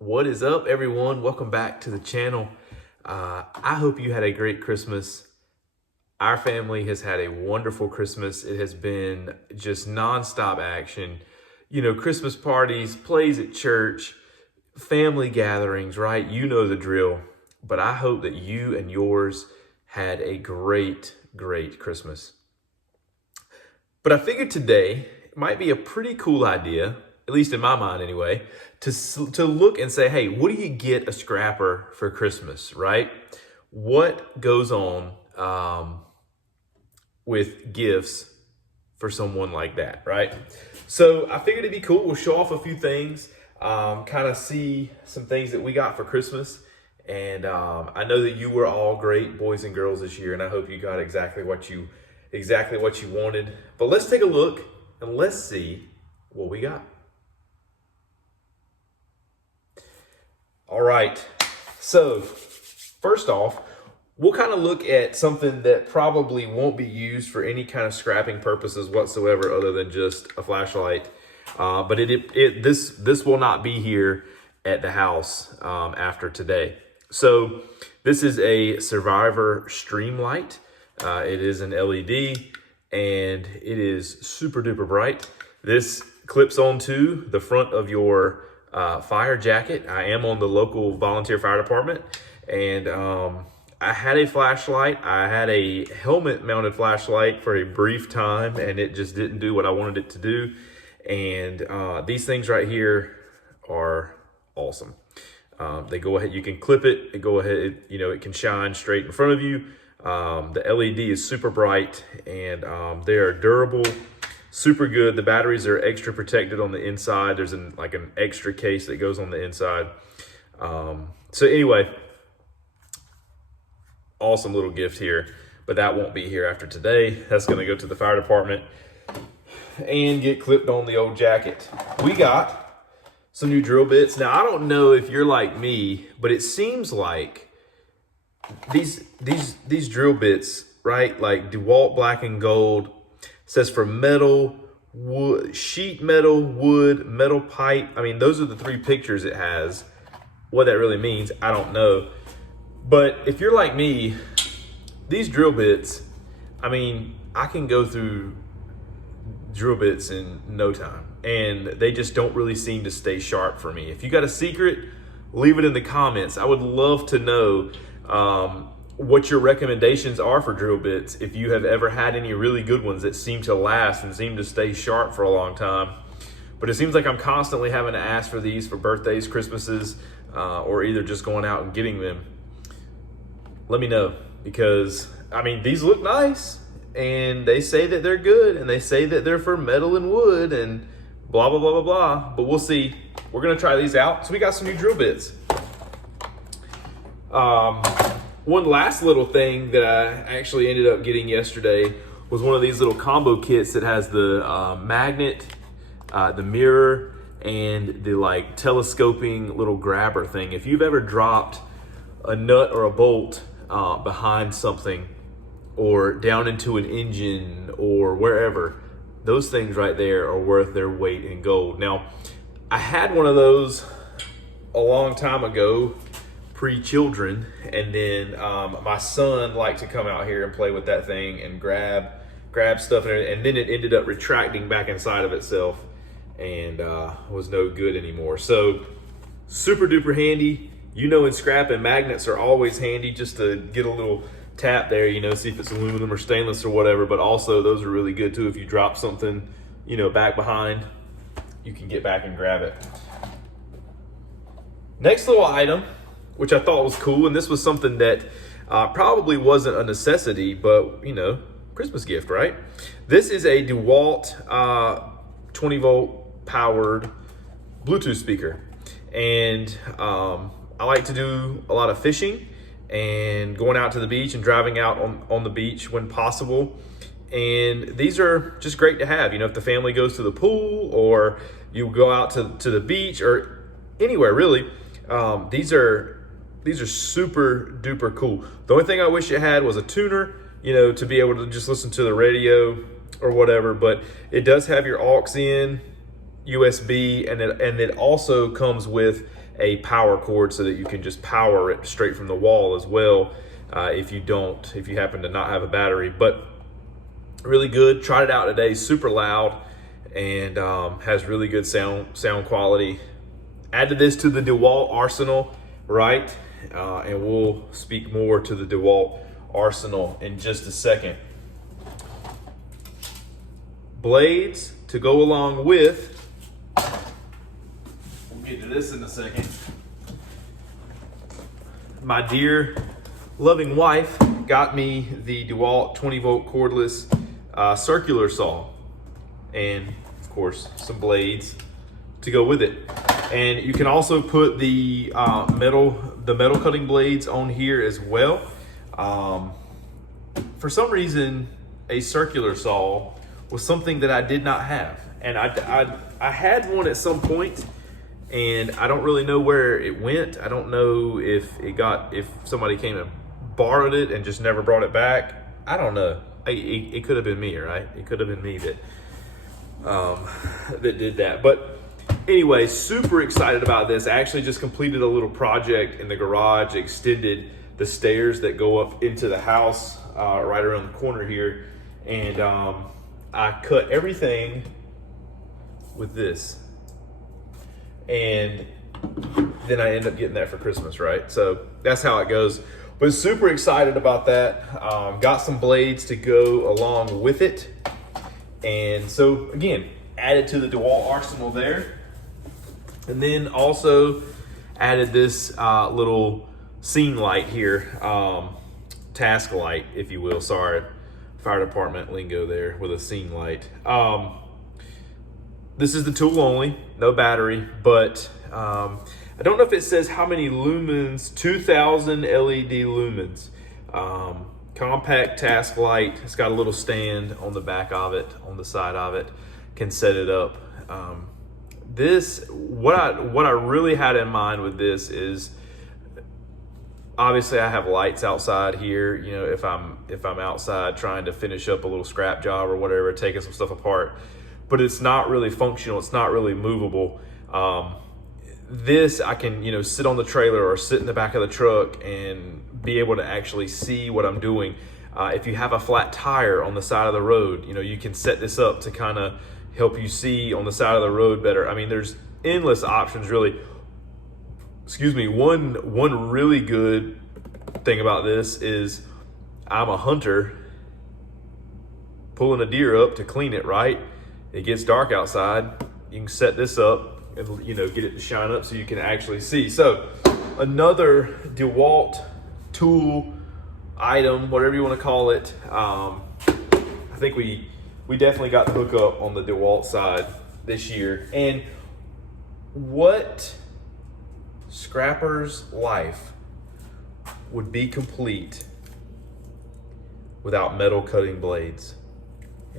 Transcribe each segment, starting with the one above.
What is up, everyone? Welcome back to the channel. I hope you had a great Christmas. Our family has had a wonderful Christmas. It has been just nonstop action. You know, Christmas parties, plays at church, family gatherings, right? You know the drill. But I hope that you and yours had a great Christmas. But I figured today it might be a pretty cool idea, at least in my mind anyway, to look and say, hey, what do you get a scrapper for Christmas, right? What goes on with gifts for someone like that, right? So I figured it'd be cool. We'll show off a few things, kind of see some things that we got for Christmas. And I know that you were all great boys and girls this year, and I hope you got exactly what you wanted. But let's take a look and let's see what we got. All right, so first off, we'll kind of look at something that probably won't be used for any kind of scrapping purposes whatsoever other than just a flashlight. But this will not be here at the house after today. So this is a Survivor stream light. It is an LED and it is super duper bright. This clips onto the front of your fire jacket. I am on the local volunteer fire department, and I had a flashlight. I had a helmet mounted flashlight for a brief time, and it just didn't do what I wanted it to do. And these things right here are awesome. They go ahead, you can clip it, it can shine straight in front of you. The LED is super bright, and they are durable, super good. The batteries are extra protected on the inside. There's an extra case that goes on the inside. So anyway, awesome little gift here, but that won't be here after today. That's gonna go to the fire department and get clipped on the old jacket. We got some new drill bits. Now, I don't know if you're like me, but it seems like these drill bits, right? Like DeWalt black and gold, says for metal, wood, sheet metal, wood, metal pipe. I mean, those are the three pictures it has. What that really means, I don't know. But if you're like me, these drill bits, I mean, I can go through drill bits in no time, and they just don't really seem to stay sharp for me. If you got a secret, leave it in the comments. I would love to know what your recommendations are for drill bits, if you have ever had any really good ones that seem to last and seem to stay sharp for a long time. But it seems like I'm constantly having to ask for these for birthdays, Christmases, or either just going out and getting them. Let me know, because I mean, these look nice and they say that they're good and they say that they're for metal and wood and blah, blah, blah, blah, blah. But we'll see. We're gonna try these out. So we got some new drill bits. One last little thing that I actually ended up getting yesterday was one of these little combo kits that has the magnet, the mirror, and the telescoping little grabber thing. If you've ever dropped a nut or a bolt behind something or down into an engine or wherever, those things right there are worth their weight in gold. Now, I had one of those a long time ago, pre-children, and then my son liked to come out here and play with that thing and grab stuff, and then it ended up retracting back inside of itself and was no good anymore. So super duper handy. You know, in scrapping, magnets are always handy just to get a little tap there, see if it's aluminum or stainless or whatever. But also those are really good too. If you drop something, back behind, you can get back and grab it. Next little item, which I thought was cool, and this was something that probably wasn't a necessity, but Christmas gift, right? This is a DeWalt 20 volt powered Bluetooth speaker, and I like to do a lot of fishing and going out to the beach and driving out on the beach when possible. And these are just great to have, if the family goes to the pool or you go out to the beach or anywhere really. These are super duper cool. The only thing I wish it had was a tuner, to be able to just listen to the radio or whatever, but it does have your aux in, USB, and it also comes with a power cord so that you can just power it straight from the wall as well, if you happen to not have a battery. But really good. Tried it out today. Super loud and has really good sound quality. Added this to the DeWalt arsenal, right? And we'll speak more to the DeWalt arsenal in just a second. Blades to go along with, we'll get to this in a second. My dear loving wife got me the DeWalt 20-volt cordless circular saw, and of course some blades to go with it. And you can also put the metal cutting blades on here as well. For some reason, a circular saw was something that I did not have, and I had one at some point, and I don't really know where it went. I don't know if somebody came and borrowed it and just never brought it back. I don't know. It could have been me, right? It could have been me that did that. But anyway, super excited about this. I actually just completed a little project in the garage, extended the stairs that go up into the house right around the corner here, and I cut everything with this, and then I end up getting that for Christmas, right? So that's how it goes. But super excited about that. Got some blades to go along with it, and so again, added to the DeWalt arsenal there. And then also added this little scene light here, task light, if you will. Sorry, fire department lingo there with a scene light. This is the tool only, no battery, but I don't know if it says how many lumens, 2000 LED lumens. Compact task light. It's got a little stand on the back of it, on the side of it, can set it up. What I really had in mind with this is, obviously I have lights outside here, you know, if I'm outside trying to finish up a little scrap job or whatever, taking some stuff apart, but it's not really functional, it's not really movable. This I can, you know, sit on the trailer or sit in the back of the truck and be able to actually see what I'm doing. If you have a flat tire on the side of the road, you know, you can set this up to kind of help you see on the side of the road better. I mean, there's endless options, really. Excuse me. One really good thing about this is I'm a hunter pulling a deer up to clean it, right? It gets dark outside. You can set this up and, you know, get it to shine up so you can actually see. So another DeWalt tool item, whatever you want to call it. I think we definitely got the hook up on the DeWalt side this year. And what scrapper's life would be complete without metal cutting blades?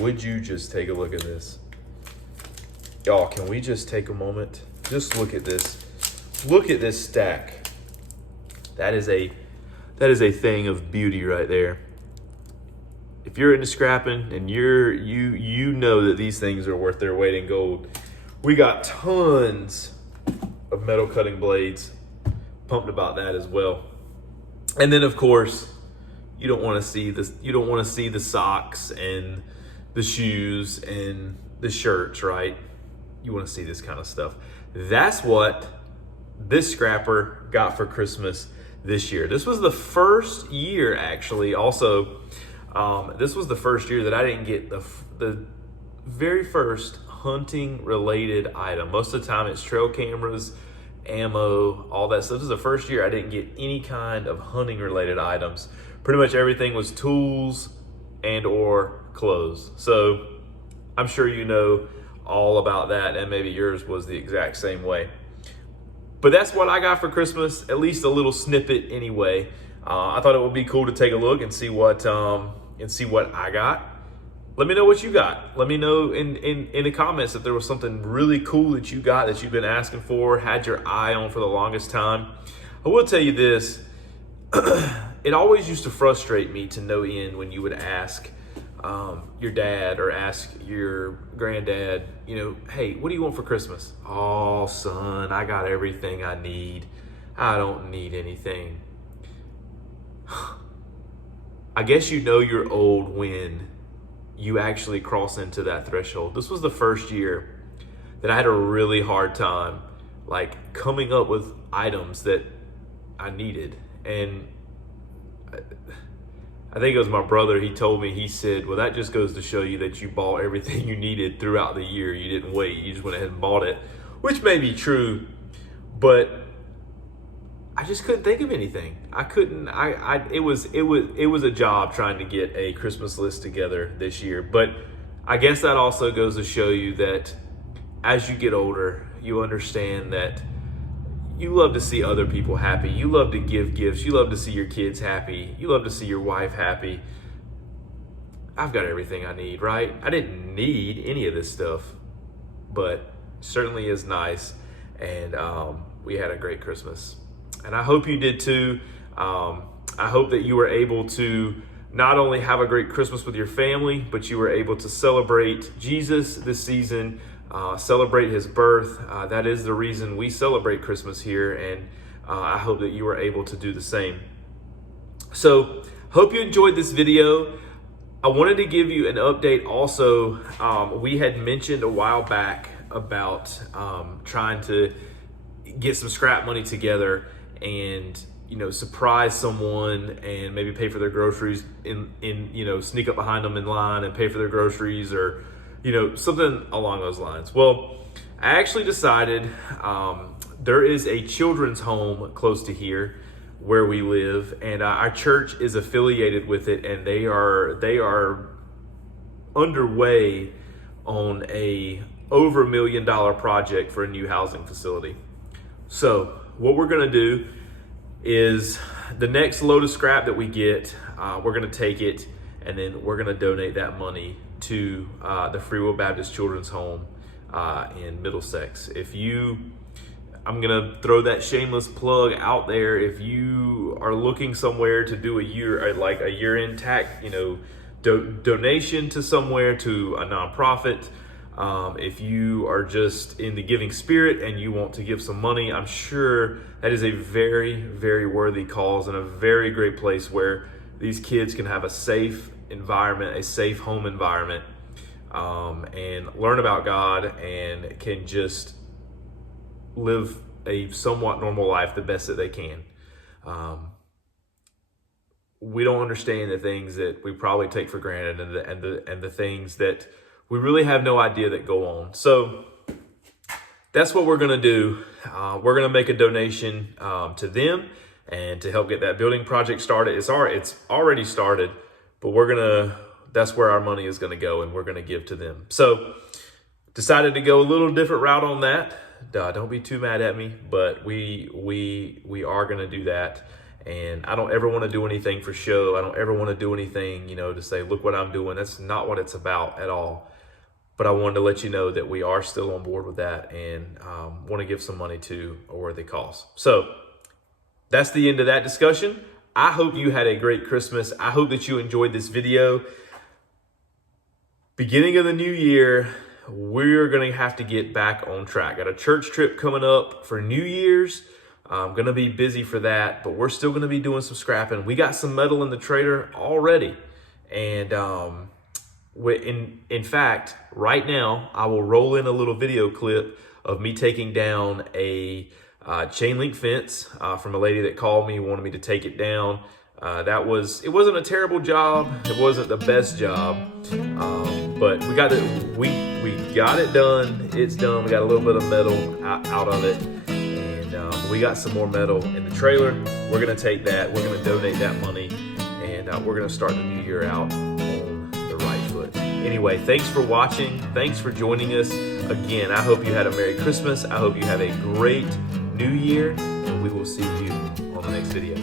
Would you just take a look at this? Y'all, can we just take a moment? Just look at this. Look at this stack. That is a thing of beauty right there. If you're into scrapping and you know that these things are worth their weight in gold. We got tons of metal cutting blades. Pumped about that as well. And then of course, you don't want to see this. You don't want to see the socks and the shoes and the shirts, right? You want to see this kind of stuff. That's what this scrapper got for Christmas this year. This was the first year, actually. Also, this was the first year that I didn't get the very first hunting related item. Most of the time it's trail cameras, ammo, all that stuff. This is the first year I didn't get any kind of hunting related items. Pretty much everything was tools and or clothes. So I'm sure you know all about that, and maybe yours was the exact same way. But that's what I got for Christmas, at least a little snippet anyway. I thought it would be cool to take a look and see what I got. Let me know what you got. Let me know in the comments if there was something really cool that you got that you've been asking for, had your eye on for the longest time. I will tell you this, it always used to frustrate me to no end when you would ask your dad or ask your granddad, hey, what do you want for Christmas? Oh, son, I got everything I need. I don't need anything. I guess you're old when you actually cross into that threshold. This was the first year that I had a really hard time, like, coming up with items that I needed. And I think it was my brother, he told me, he said, well, that just goes to show you that you bought everything you needed throughout the year. You didn't wait, you just went ahead and bought it, which may be true, but I just couldn't think of anything. It was a job trying to get a Christmas list together this year. But I guess that also goes to show you that as you get older, you understand that you love to see other people happy. You love to give gifts. You love to see your kids happy. You love to see your wife happy. I've got everything I need, right? I didn't need any of this stuff, but certainly is nice. And we had a great Christmas. And I hope you did too. I hope that you were able to not only have a great Christmas with your family, but you were able to celebrate Jesus this season, celebrate his birth. That is the reason we celebrate Christmas here. And I hope that you were able to do the same. So hope you enjoyed this video. I wanted to give you an update also. We had mentioned a while back about trying to get some scrap money together and surprise someone and maybe pay for their groceries in sneak up behind them in line and pay for their groceries, or something along those lines. Well, I actually decided there is a children's home close to here where we live, and our church is affiliated with it, and they are underway on a over $1 million project for a new housing facility. So what we're gonna do is the next load of scrap that we get, we're gonna take it and then we're gonna donate that money to the Free Will Baptist Children's Home in Middlesex. I'm gonna throw that shameless plug out there. If you are looking somewhere to do a year-end tax, donation to somewhere, to a nonprofit, if you are just in the giving spirit and you want to give some money, I'm sure that is a very, very worthy cause and a very great place where these kids can have a safe environment, a safe home environment, and learn about God and can just live a somewhat normal life the best that they can. We don't understand the things that we probably take for granted and the things that we really have no idea that go on. So that's what we're gonna do. We're gonna make a donation to them and to help get that building project started. It's already started, but that's where our money is gonna go, and we're gonna give to them. So decided to go a little different route on that. Don't be too mad at me, but we are gonna do that. And I don't ever want to do anything for show. I don't ever want to do anything, to say, look what I'm doing. That's not what it's about at all. But I wanted to let you know that we are still on board with that and want to give some money to a worthy cause. So that's the end of that discussion. I hope you had a great Christmas. I hope that you enjoyed this video. Beginning of the new year, we're going to have to get back on track. Got a church trip coming up for New Year's. I'm going to be busy for that, but we're still going to be doing some scrapping. We got some metal in the trailer already. And in fact, right now, I will roll in a little video clip of me taking down a chain link fence from a lady that called me, wanted me to take it down. It wasn't a terrible job. It wasn't the best job, but we got it done. It's done. We got a little bit of metal out of it. We got some more metal in the trailer. We're gonna take that, we're gonna donate that money, and we're gonna start the new year out on the right foot. Anyway, thanks for watching. Thanks for joining us. Again, I hope you had a Merry Christmas. I hope you have a great New Year, and we will see you on the next video.